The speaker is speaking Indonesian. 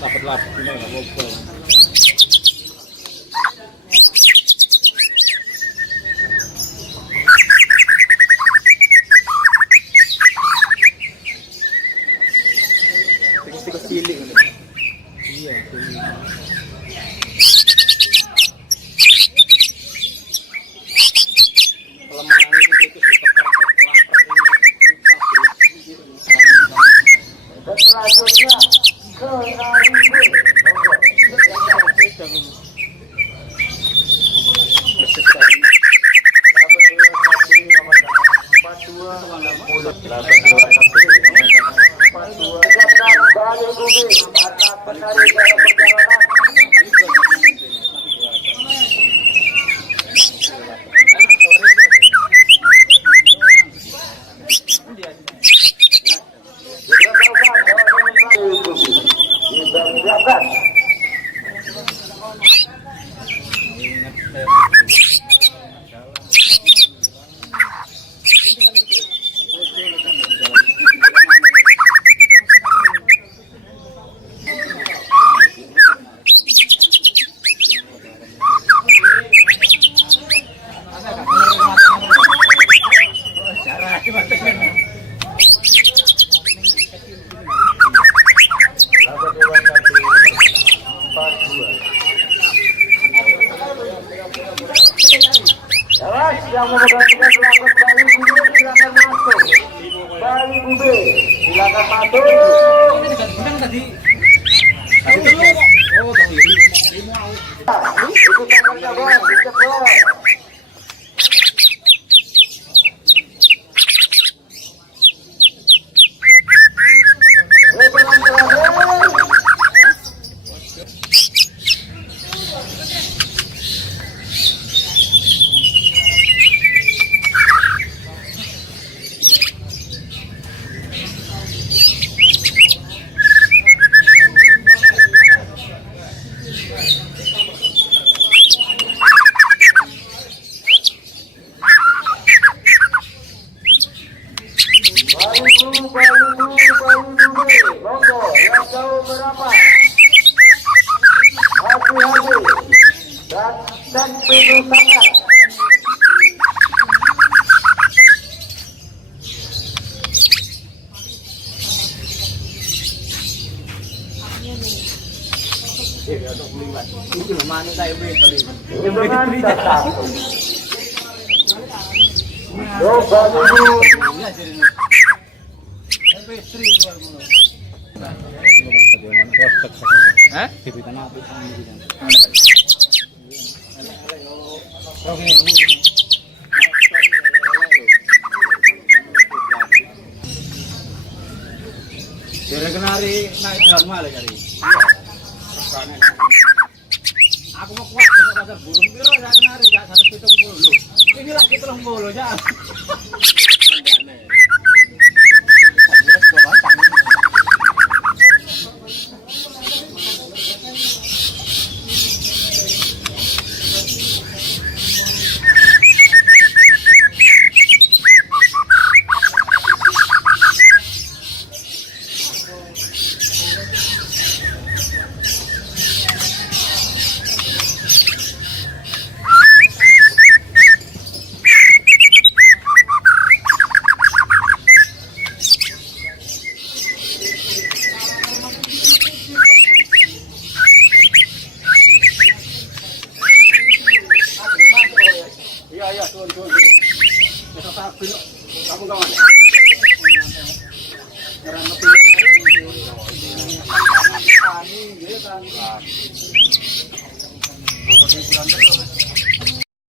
Dapat ini nggak ngobrol. Tikus-tikus cilik ini. Iya, kelemahan itu tikus ditekan selanjutnya ke yang menggantikan pelakon Bali Bube silakan masuk. Bali Bube silakan masuk. tadi. Itu tangannya bos, dicek bos. Monggo, yang jauh berapa? Hati-hati dan penuh sangat. Itu mana saya beli? Dengan tetap. Coba dulu. Hah? Dari kenari naik jalan malah kali. Aku mau kuat ke pasar burung piro ya kenari ya 170. Ini lagi 30 ya. Iya, turun. Besok sampai kamu kawan. Karena mati. Kami, dia kan.